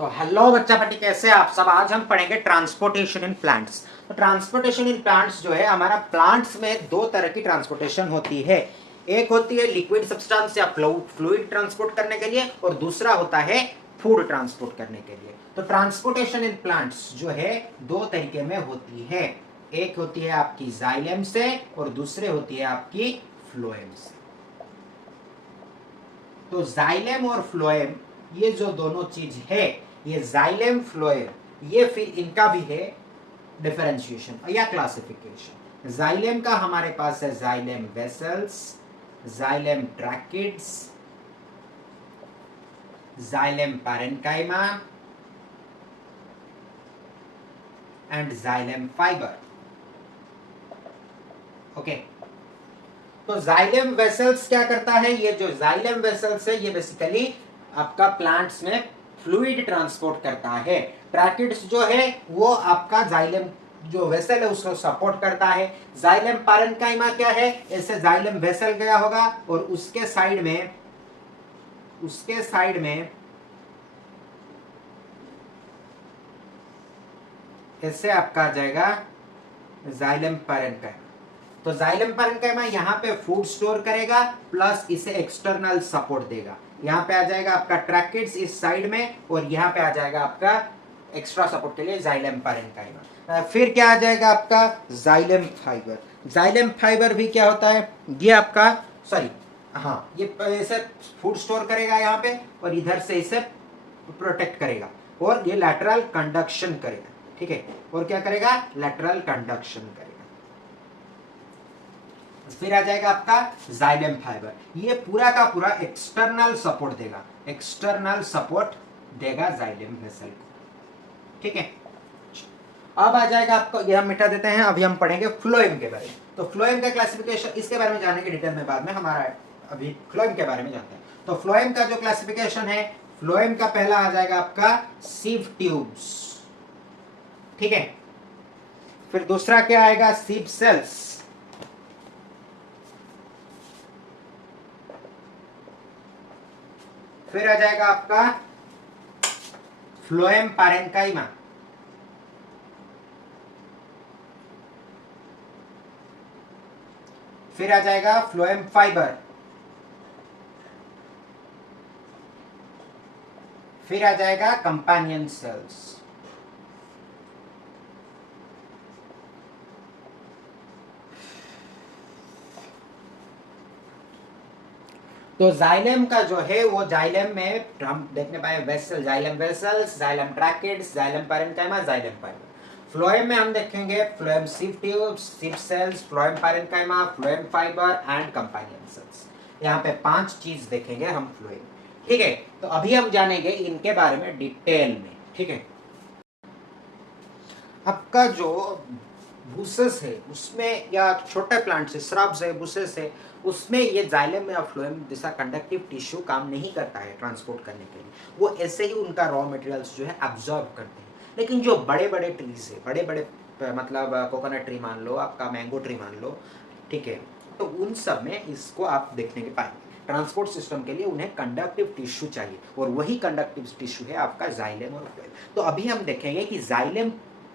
तो हेलो बच्चा पट्टी, कैसे आप सब। आज हम पढ़ेंगे ट्रांसपोर्टेशन इन प्लांट्स। तो ट्रांसपोर्टेशन इन प्लांट्स जो है, हमारा प्लांट्स में दो तरह की ट्रांसपोर्टेशन होती है। एक होती है लिक्विड सब्सटेंस या फ्लूइड ट्रांसपोर्ट करने के लिए, और दूसरा होता है फूड ट्रांसपोर्ट करने के लिए। तो ट्रांसपोर्टेशन इन प्लांट्स जो है दो तरीके में होती है। एक होती है आपकी जाइलम से और दूसरे होती है आपकी फ्लोएम से। तो जाइलम और फ्लोएम ये जो दोनों चीज है, ये जाइलम फ्लोएम, ये फिर इनका भी है डिफरेंशिएशन या क्लासिफिकेशन। जाइलम का हमारे पास है xylem vessels, xylem tracheids, xylem parenchyma and xylem fibre. Okay, तो जाइलम वेसल्स क्या करता है? ये जो जाइलम वेसल्स है ये बेसिकली आपका प्लांट्स में फ्लूइड ट्रांसपोर्ट करता है। ट्रैकिड्स जो है वो आपका जाइलम जो वेसल है उसको सपोर्ट करता है। जाइलम पैरेन्काइमा क्या है? ऐसे जाइलम वेसल गया होगा और उसके साइड में ऐसे आपका आ जाएगा जाइलम पैरेन्काइमा। तो जाइलम पैरेन्काइमा यहाँ पे फूड स्टोर करेगा प्लस इसे एक्सटर्नल सपोर्ट देगा। यहाँ पे आ जाएगा आपका ट्रैकिड्स इस साइड में, और यहाँ पे आ जाएगा आपका एक्स्ट्रा सपोर्ट के लिए जाइलम पैरेन्काइमा। फिर क्या आ जाएगा आपका जाइलम फाइबर। जाइलम फाइबर भी क्या होता है? ये आपका ये ऐसे फूड स्टोर करेगा यहाँ पे, और इधर से इसे प्रोटेक्ट करेगा, और ये लैटरल कंडक्शन करेगा। ठीक है, और क्या करेगा? लैटरल कंडक्शन करेगा। फिर आ जाएगा आपका जाइलम फाइबर, ये पूरा का पूरा एक्सटर्नल सपोर्ट देगा, जाइलम वेसल को। ठीक है, अब आ जाएगा आपको, ये हम मिटा देते हैं। अभी हम पढ़ेंगे फ्लोएम के बारे में। तो फ्लोएम का क्लासिफिकेशन, इसके बारे में जानने की डिटेल में बाद में, हमारा अभी फ्लोएम के बारे में जानते हैं। तो फ्लोएम का जो क्लासिफिकेशन है, फ्लोएम का पहला आ जाएगा आपका सीव ट्यूब्स। ठीक है, फिर दूसरा क्या आएगा? सीव सेल्स। फिर आ जाएगा आपका फ्लोएम पैरेन्काइमा। फिर आ जाएगा फ्लोएम फाइबर। फिर आ जाएगा कंपेनियन सेल्स। तो जाइलम का जो है वो जाइलम में हम देखने पाए vessel, xylem vessels, xylem tracheids, xylem parenchyma, xylem fibre. Phloem में हम देखेंगे phloem sieve tubes, sieve cells, phloem parenchyma, phloem fibre and companion cells. यहाँ पे 5 चीज देखेंगे हम फ्लोएम। ठीक है, तो अभी हम जानेंगे इनके बारे में डिटेल में। ठीक है, आपका जो बुसेस है उसमें, या छोटे प्लांट्स है, श्रब्स है, बुसेस है, उसमें ये जाइलम या फ्लोएम जैसा कंडक्टिव टिश्यू काम नहीं करता है ट्रांसपोर्ट करने के लिए। वो ऐसे ही उनका रॉ मटेरियल्स जो है एब्जॉर्ब करते हैं। लेकिन जो बड़े बड़े ट्रीज है, बड़े बड़े मतलब कोकोनट ट्री मान लो, आपका मैंगो ट्री मान लो, ठीक है, तो उन सब में इसको आप देखने के पाएंगे। ट्रांसपोर्ट सिस्टम के लिए उन्हें कंडक्टिव टिश्यू चाहिए, और वही कंडक्टिव टिश्यू है आपका जाइलम और फ्लोएम। तो अभी हम देखेंगे कि जाइलम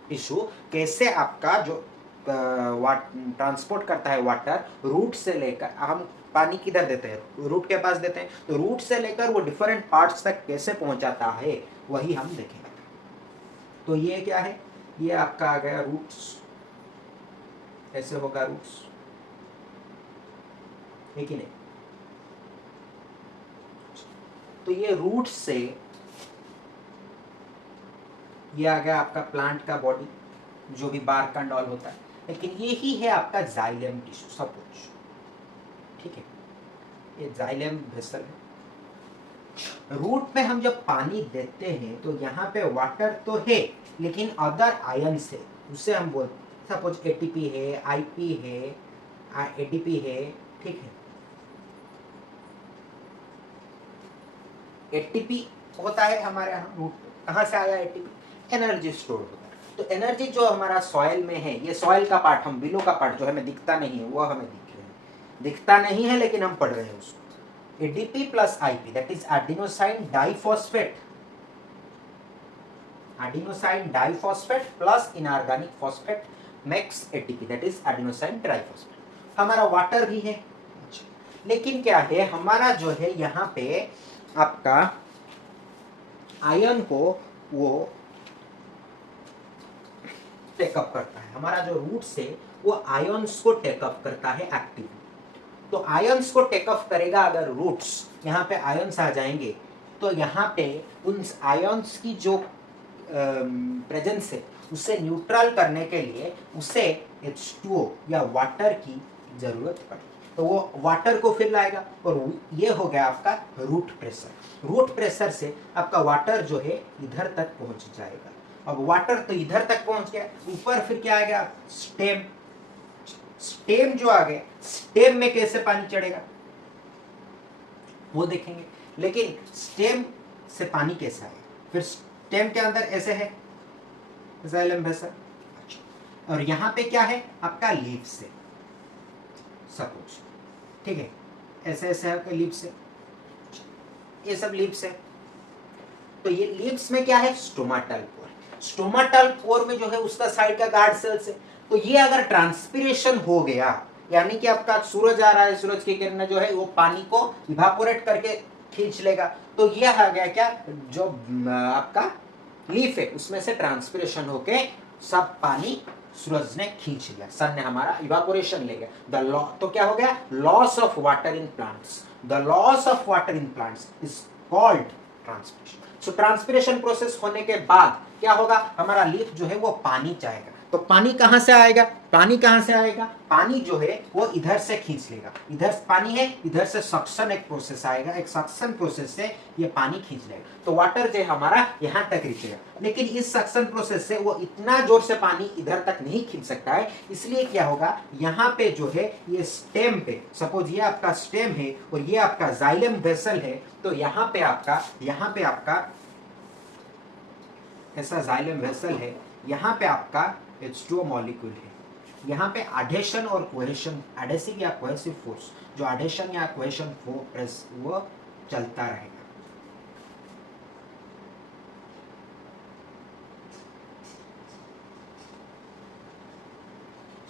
टिश्यू कैसे आपका जो ट्रांसपोर्ट करता है वाटर, रूट से लेकर, हम पानी किधर देते हैं? रूट के पास देते हैं। तो रूट से लेकर वो डिफरेंट पार्ट्स तक कैसे पहुंचाता है, वही हम देखेंगे। तो ये क्या है? ये आपका आ गया रूट्स। ऐसे होगा रूट्स, है कि नहीं? तो ये रूट से ये आ गया आपका प्लांट का बॉडी, जो भी बार्क एंड ऑल होता है। लेकिन ये ही है आपका जाइलम टिश्यू सब कुछ। ठीक है, ये जाइलम वेसल है। रूट में हम जब पानी देते हैं तो यहाँ पे वाटर तो है, लेकिन अदर आयन से, उसे हम बोलते, सपोज एटीपी है, आईपी है, एटीपी है। ठीक है, एटीपी होता है हमारे यहाँ रूट पे। कहाँ से आया एटीपी? एनर्जी स्टोर होता है। तो एनर्जी जो हमारा सॉइल में है, ये सॉइल का पार्ट, हम बिलो का पार्ट जो हमें दिखता नहीं है, वो हमें दिखता नहीं है, लेकिन हम पढ़ रहे हैं उसको। ADP plus IP, that is adenosine diphosphate. Adenosine diphosphate plus inorganic phosphate makes ATP, that is adenosine triphosphate. हमारा वाटर भी है, लेकिन क्या है हमारा जो है यहाँ पे आपका आयन को वो टेकअप करता है, हमारा जो रूट्स है वो आयन्स को टेकअप करता है एक्टिवली। तो आयन्स को टेकअप करेगा, अगर रूट्स यहाँ पे आयन्स आ जाएंगे तो यहाँ पे उन आयन्स की जो प्रेजेंस है उसे न्यूट्रल करने के लिए उसे H2O या वाटर की जरूरत पड़ेगी, तो वो वाटर को फिर लाएगा और ये हो गया आपका रूट प्रेशर। रूट प्रेशर से आपका वाटर जो है इधर तक पहुंच जाएगा। अब वाटर तो इधर तक पहुंच गया, ऊपर फिर क्या आ गया, स्टेम। स्टेम जो आ गया, स्टेम में कैसे पानी चढ़ेगा वो देखेंगे, लेकिन स्टेम से पानी कैसा है, फिर स्टेम के अंदर ऐसे है जाइलम वेसल, और यहाँ पे क्या है आपका लीफ से, सपोज, ठीक है, ऐसे ऐसे है आपका लीफ से, ये सब लीफ से। तो ये लीव्स में क्या है, स्टोमाटल पोर। स्टोमाटल पोर में जो है उसका साइड का गार्ड सेल्स है। तो ये अगर ट्रांसपिरेशन हो गया, यानी कि आपका सूरज आ रहा है, सूरज की किरण जो है वो पानी को इवापोरेट करके खींच लेगा, तो ये आ गया क्या, जो आपका लीफ है उसमें से ट्रांसपिरेशन होके सब पानी सूरज ने खींच लिया, सन ने हमारा इवापोरेशन ले गया। द लॉ तो क्या हो गया, loss of water in plants. The loss of water in plants is called transpiration. So transpiration process होने के बाद क्या होगा, हमारा लीफ जो है वो पानी चाहेगा। तो पानी कहां से आएगा, पानी कहां से आएगा, पानी जो है वो इधर से खींच लेगा, इधर पानी है, इधर से सक्शन एक प्रोसेस आएगा, एक सक्शन प्रोसेस से ये पानी खींच लेगा, तो वाटर जो है हमारा यहां तक रिचेगा। लेकिन इस सक्शन प्रोसेस से वो इतना जोर से पानी इधर तक नहीं खींच सकता है, इसलिए क्या होगा, यहाँ पे जो है ये स्टेम पे, सपोज ये आपका स्टेम है और ये आपका जाइलम वेसल है, तो यहाँ पे आपका ऐसा जाइलम वेसल है, यहाँ पे आपका H2O मॉलिक्यूल है, यहाँ पे एडेशन और कोहेशन, एडेसिव या कोहेसिव फोर्स, जो एडेशन या कोहेशन फोर्स वो चलता रहेगा।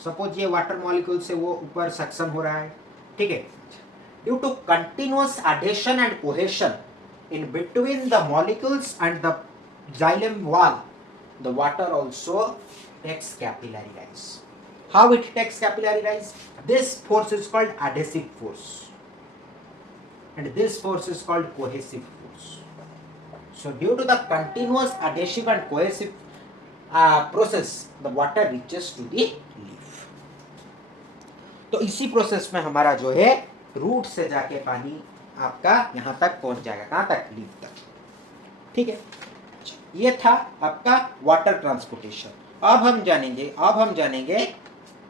सपोज ये वाटर मॉलिक्यूल से वो ऊपर सक्शन हो रहा है, ठीक है, due to continuous adhesion and cohesion in between the molecules and the xylem wall, the water also takes capillary rise. How it takes capillary rise? This force is called adhesive force and this force is called cohesive force. So due to the continuous adhesive and cohesive process, the water reaches to the leaf. तो इसी process में हमारा जो है root से जाके पानी आपका यहां तक पहुंच जाएगा, कहां तक, लीफ तक, ठीक है। ये था आपका वाटर ट्रांसपोर्टेशन। अब हम जानेंगे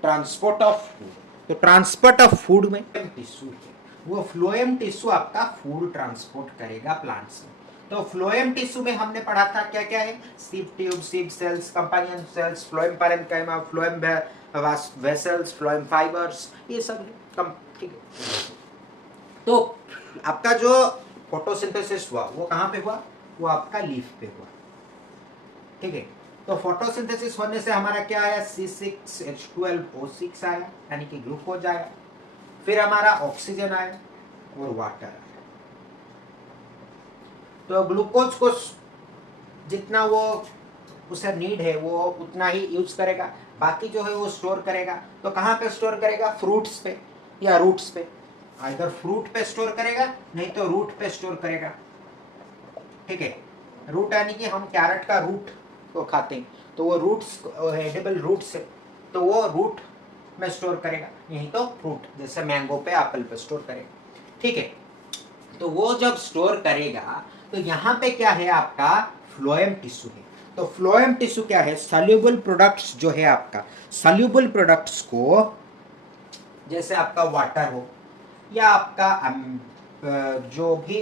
ट्रांसपोर्ट ऑफ फूड। तो ट्रांसपोर्ट ऑफ फूड में टिश्यू है, वो फ्लोएम टिश्यू आपका फूड ट्रांसपोर्ट करेगा प्लांट्स में। तो फ्लोएम टिश्यू में हमने पढ़ा था क्या क्या है, sieve tube, sieve cells, companion cells, phloem parenchyma, phloem vessels, phloem fibres, ये सब, ठीक है। तो आपका जो फोटोसिंथेसिस हुआ वो कहाँ पे हुआ, वो आपका लीफ पे हुआ, ठीक है। तो फोटोसिंथेसिस होने से हमारा क्या आया, C6H12O6 आया, यानी कि ग्लूकोज आया, फिर हमारा ऑक्सीजन आया और वाटर आया। तो ग्लूकोज को जितना वो उसे नीड है वो उतना ही यूज करेगा, बाकी जो है वो स्टोर करेगा। तो कहाँ पे स्टोर करेगा, फ्रूट्स पे या रूट्स पे, इधर फ्रूट पे स्टोर करेगा, नहीं तो रूट पे स्टोर करेगा, ठीक है। रूट यानी कि हम कैरेट का रूट को खाते हैं, तो वो रूट्स एडिबल रूट्स है, तो वो रूट में स्टोर करेगा, नहीं तो फ्रूट जैसे मैंगो पे, एप्पल पे स्टोर करेगा, ठीक है। तो वो जब स्टोर करेगा तो यहाँ पे क्या है आपका फ्लोएम टिश्यू है। तो फ्लोएम टिश्यू क्या है, सॉल्युबल प्रोडक्ट्स जो है आपका, सॉल्युबल प्रोडक्ट्स को, जैसे आपका वाटर हो या आपका जो भी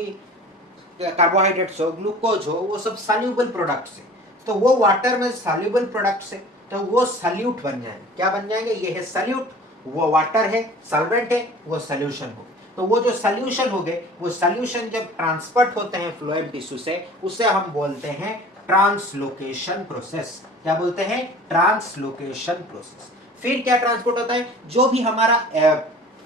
कार्बोहाइड्रेट्स हो, ग्लूकोज हो, वो सब सॉल्युबल प्रोडक्ट्स है। तो वो वाटर में सॉल्युबल प्रोडक्ट्स है, तो वो सल्यूट बन जाएंगे। क्या बन जाएंगे, ये है सल्यूट, वो वाटर है, सॉल्वेंट है, वो सॉल्यूशन हो। तो वो जो सॉल्यूशन हो गए, वो सॉल्यूशन जब ट्रांसपोर्ट होते हैं फ्लोएम टिश्यू से, उसे हम बोलते हैं ट्रांसलोकेशन प्रोसेस। क्या बोलते हैं? Translocation process. फिर क्या ट्रांसपोर्ट होता है? जो भी हमारा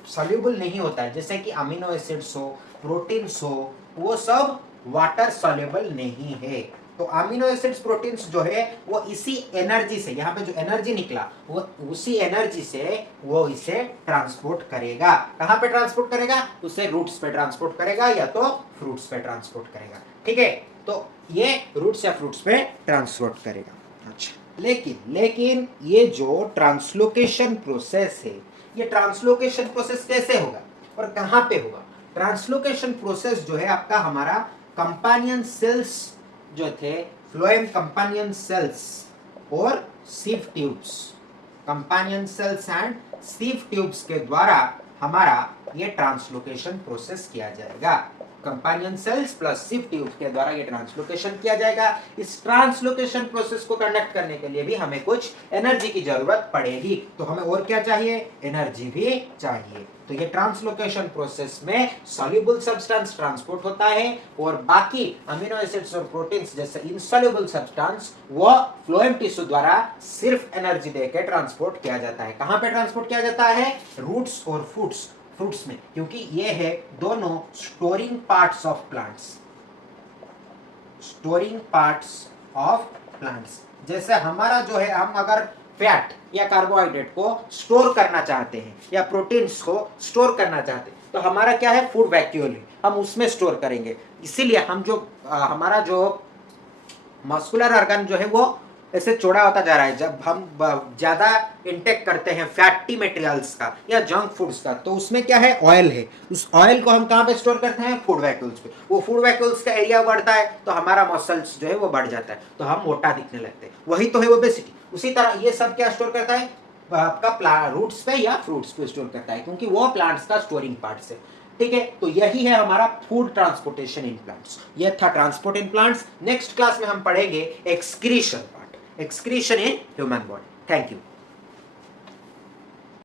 सॉल्युबल नहीं होता है, जैसे कि अमीनो एसिड्स हो, प्रोटीन्स हो, वो सब वाटर सॉल्युबल नहीं है। तो अमीनो एसिड्स प्रोटीन्स जो है वो इसी एनर्जी से, यहाँ पे जो एनर्जी निकला वो उसी एनर्जी से वो इसे ट्रांसपोर्ट करेगा। कहाँ पे ट्रांसपोर्ट करेगा? उसे रूट्स पे ट्रांसपोर्ट करेगा या तो फ्रूट्स पे ट्रांसपोर्ट करेगा। ठीक है, तो ये रूट्स या फ्रूट्स पे ट्रांसपोर्ट करेगा। अच्छा, लेकिन ये जो ट्रांसलोकेशन प्रोसेस है, ये ट्रांसलोकेशन प्रोसेस कैसे होगा और कहाँ पे होगा? ट्रांसलोकेशन प्रोसेस जो है आपका हमारा कंपानियन सेल्स जो थे, फ्लोएम कंपानियन सेल्स और sieve tubes, companion cells and sieve tubes के द्वारा हमारा ये ट्रांसलोकेशन प्रोसेस किया जाएगा। Companion cells plus sieve tubes के द्वारा ये ट्रांसलोकेशन किया जाएगा। इस ट्रांसलोकेशन प्रोसेस को कंडक्ट करने के लिए भी हमें कुछ एनर्जी की जरूरत पड़ेगी। तो हमें और क्या चाहिए? एनर्जी भी चाहिए। तो ये ट्रांसलोकेशन प्रोसेस में सॉल्युबल सब्सटेंस ट्रांसपोर्ट होता है और बाकी अमीनो एसिड्स और प्रोटीन्स जैसे इनसॉल्युबल सब्सटेंस वो फ्लोएम टिश्यू द्वारा सिर्फ एनर्जी देकर ट्रांसपोर्ट किया जाता है। कहां पे ट्रांसपोर्ट किया जाता है? रूट्स और फ्रूट्स में, क्योंकि ये है दोनों storing parts of plants. Storing parts of plants, जैसे हमारा जो है, हम अगर फैट या कार्बोहाइड्रेट को स्टोर करना चाहते हैं या प्रोटीन्स को स्टोर करना चाहते हैं, तो हमारा क्या है? फूड वैक्यूल है, हम उसमें स्टोर करेंगे। इसीलिए हम जो हमारा जो मस्कुलर ऑर्गन जो है वो ऐसे चौड़ा होता जा रहा है। जब हम ज्यादा इंटेक करते हैं फैटी मटेरियल्स का या जंक फूड्स का, तो उसमें क्या है? ऑयल है। उस ऑयल को हम कहाँ पे स्टोर करते हैं? फूड वैक्यूल्स पे। वो फूड वैक्यूल्स का एरिया बढ़ता है तो हमारा मसल्स जो है वो बढ़ जाता है, तो हम मोटा दिखने लगते हैं। वही तो है ओबेसिटी। उसी तरह ये सब क्या स्टोर करता है? आपका रूट्स पे या फ्रूट्स पे स्टोर करता है, क्योंकि वो प्लांट्स का स्टोरिंग पार्ट है। ठीक है, तो यही है हमारा फूड ट्रांसपोर्टेशन इन प्लांट्स। ये था transport in plants. Next class में हम पढ़ेंगे excretion part, excretion in human body. Thank you.